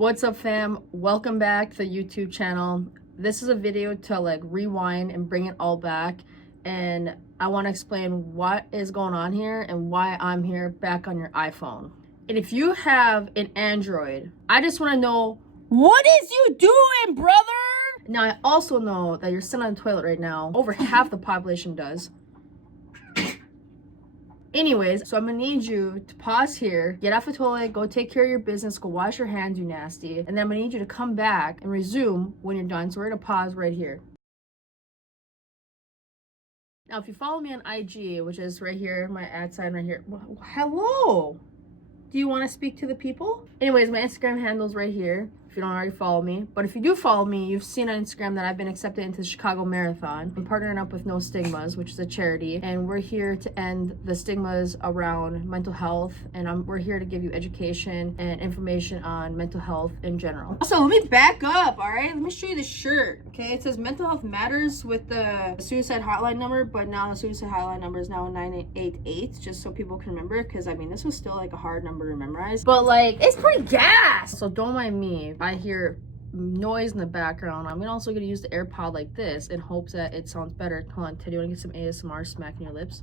What's up, fam? Welcome back to the YouTube channel. This is a video to like rewind and bring it all back, and I want to explain what is going on here and why I'm here back on your iPhone. And if you have an Android, I just want to know, what is you doing, brother? Now I also know that you're sitting on the toilet right now. Over half the population does. Anyways, so I'm gonna need you to pause here, get off the toilet, go take care of your business, go wash your hands, you nasty, and then I'm gonna need you to come back and resume when you're done. So we're gonna pause right here. Now, if you follow me on IG, which is right here, my ad sign right here. Hello! Do you want to speak to the people? Anyways, my Instagram handle's right here, if you don't already follow me. But if you do follow me, you've seen on Instagram that I've been accepted into the Chicago Marathon. I'm partnering up with NoStigmas, which is a charity, and we're here to end the stigmas around mental health, and we're here to give you education and information on mental health in general. Also, let me back up, all right? Let me show you the shirt, okay? It says Mental Health Matters with the suicide hotline number, but now the suicide hotline number is now 988, just so people can remember, because I mean, this was still like a hard number to memorize, but like, it's pretty gas. So don't mind me if I hear noise in the background. I'm also gonna use the AirPod like this in hopes that it sounds better. Hold on, Ted, you wanna get some ASMR smacking your lips?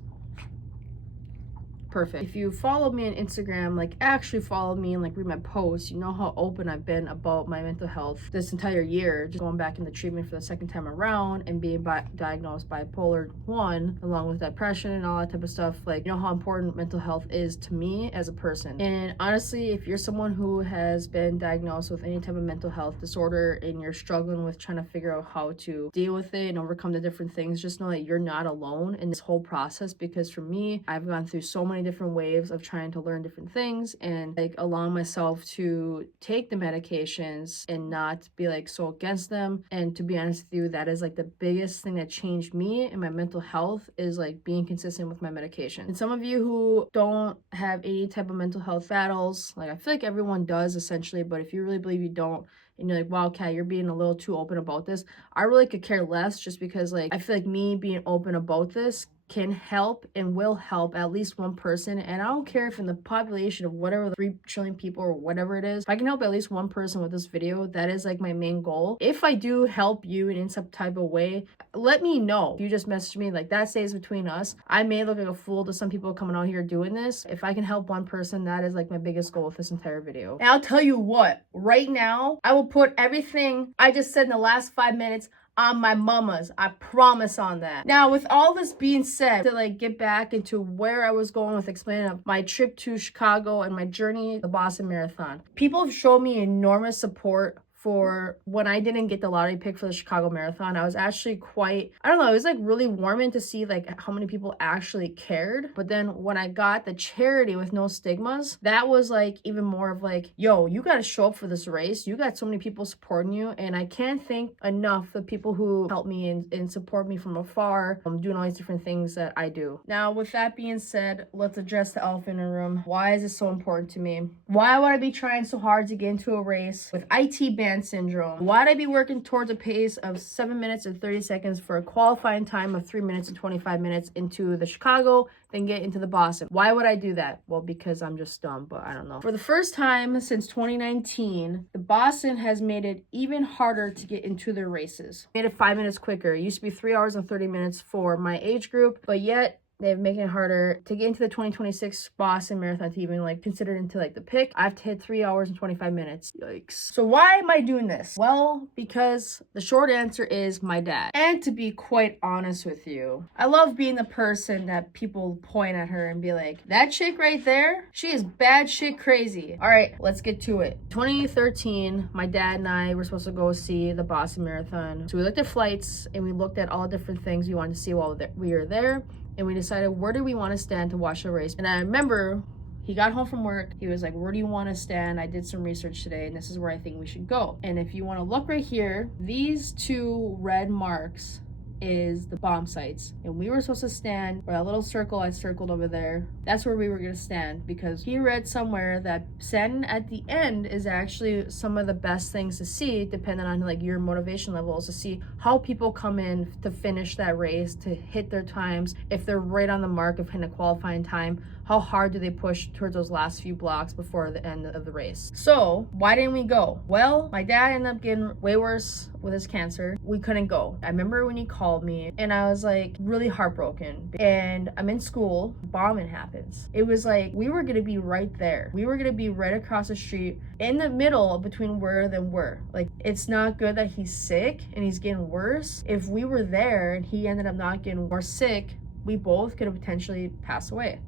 Perfect. If you follow me on Instagram, like actually follow me and like read my posts, you know how open I've been about my mental health this entire year, just going back into treatment for the second time around and being diagnosed bipolar 1 along with depression and all that type of stuff. Like, you know how important mental health is to me as a person. And honestly, if you're someone who has been diagnosed with any type of mental health disorder and you're struggling with trying to figure out how to deal with it and overcome the different things, just know that you're not alone in this whole process. Because for me, I've gone through so many different waves of trying to learn different things and like allowing myself to take the medications and not be like so against them. And to be honest with you, that is like the biggest thing that changed me and my mental health, is like being consistent with my medication. And some of you who don't have any type of mental health battles, like I feel like everyone does essentially, but if you really believe you don't, and you're like, wow, Kat, you're being a little too open about this, I really could care less, just because like I feel like me being open about this can help and will help at least one person. And I don't care if in the population of whatever, 3 trillion people or whatever it is, if I can help at least one person with this video, that is like my main goal. If I do help you in some type of way, let me know. If you just message me, like, that stays between us. I may look like a fool to some people coming out here doing this. If I can help one person, that is like my biggest goal with this entire video. And I'll tell you what, right now, I will put everything I just said in the last 5 minutes on my mamas. I promise on that. Now, with all this being said, to like get back into where I was going with explaining my trip to Chicago and my journey, the Boston Marathon. People have shown me enormous support for when I didn't get the lottery pick for the Chicago Marathon. I was actually quite, I don't know, it was like really warming to see like how many people actually cared. But then when I got the charity with NoStigmas, that was like even more of like, yo, you got to show up for this race. You got so many people supporting you. And I can't thank enough the people who helped me and support me from afar, doing all these different things that I do. Now, with that being said, let's address the elephant in the room. Why is this so important to me? Why would I be trying so hard to get into a race with IT band syndrome? Why'd I be working towards a pace of 7 minutes and 30 seconds for a qualifying time of 3 minutes and 25 minutes into the Chicago, then get into the Boston? Why would I do that? Well, because I'm just dumb, but I don't know. For the first time since 2019, the Boston has made it even harder to get into their races. Made it 5 minutes quicker. It used to be 3 hours and 30 minutes for my age group, but yet they've making it harder to get into the 2026 Boston Marathon to even like consider into like the pick. I have to hit 3 hours and 25 minutes. Yikes. So why am I doing this? Well, because the short answer is my dad. And to be quite honest with you, I love being the person that people point at her and be like, that chick right there, she is bad shit crazy. All right, let's get to it. 2013, my dad and I were supposed to go see the Boston Marathon. So we looked at flights and we looked at all different things we wanted to see while we were there. And we decided, where do we want to stand to watch the race? And I remember he got home from work. He was like, where do you want to stand? I did some research today, and this is where I think we should go. And if you want to look right here, these 2 red marks is the bomb sites. And we were supposed to stand where that little circle I circled over there. That's where we were going to stand, because he read somewhere that standing at the end is actually some of the best things to see, depending on like your motivation levels, to see how people come in to finish that race, to hit their times. If they're right on the mark of hitting a qualifying time, how hard do they push towards those last few blocks before the end of the race? So why didn't we go? Well, my dad ended up getting way worse with his cancer. We couldn't go. I remember when he called me and I was like really heartbroken, and I'm in school, bombing happens. It was like we were gonna be right there. We were gonna be right across the street in the middle between where and where. Like, it's not good that he's sick and he's getting worse. If we were there and he ended up not getting more sick, we both could have potentially passed away.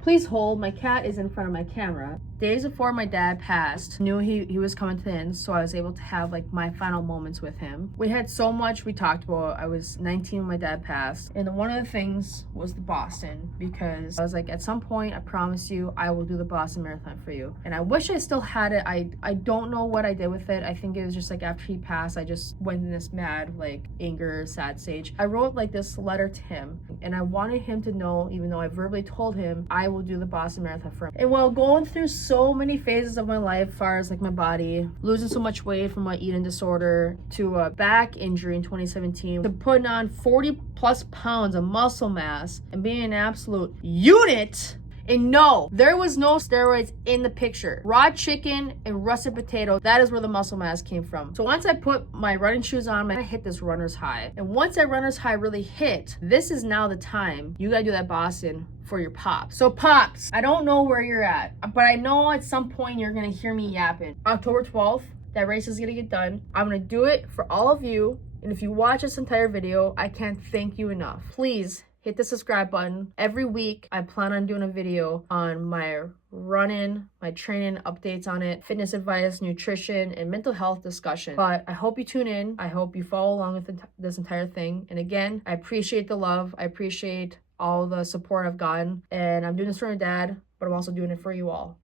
Please hold, my cat is in front of my camera. Days before my dad passed, knew he was coming to the end, so I was able to have like my final moments with him. We had so much we talked about. I was 19 when my dad passed, and one of the things was the Boston, because I was like, at some point, I promise you, I will do the Boston Marathon for you. And I wish I still had it. I don't know what I did with it. I think it was just like after he passed, I just went in this mad, like, anger, sad stage. I wrote like this letter to him, and I wanted him to know, even though I verbally told him, I will do the Boston Marathon for him. And while going through so many phases of my life, as far as like my body, losing so much weight from my eating disorder, to a back injury in 2017, to putting on 40 plus pounds of muscle mass and being an absolute unit. And no, there was no steroids in the picture. Raw chicken and russet potato, that is where the muscle mass came from. So once I put my running shoes on, I hit this runner's high. And once that runner's high really hit, this is now the time you gotta do that Boston for your pops. So pops, I don't know where you're at, but I know at some point you're gonna hear me yapping. October 12th, that race is gonna get done. I'm gonna do it for all of you. And if you watch this entire video, I can't thank you enough. Please hit the subscribe button. Every week, I plan on doing a video on my running, my training, updates on it, fitness advice, nutrition, and mental health discussion. But I hope you tune in. I hope you follow along with this entire thing. And again, I appreciate the love. I appreciate all the support I've gotten. And I'm doing this for my dad, but I'm also doing it for you all.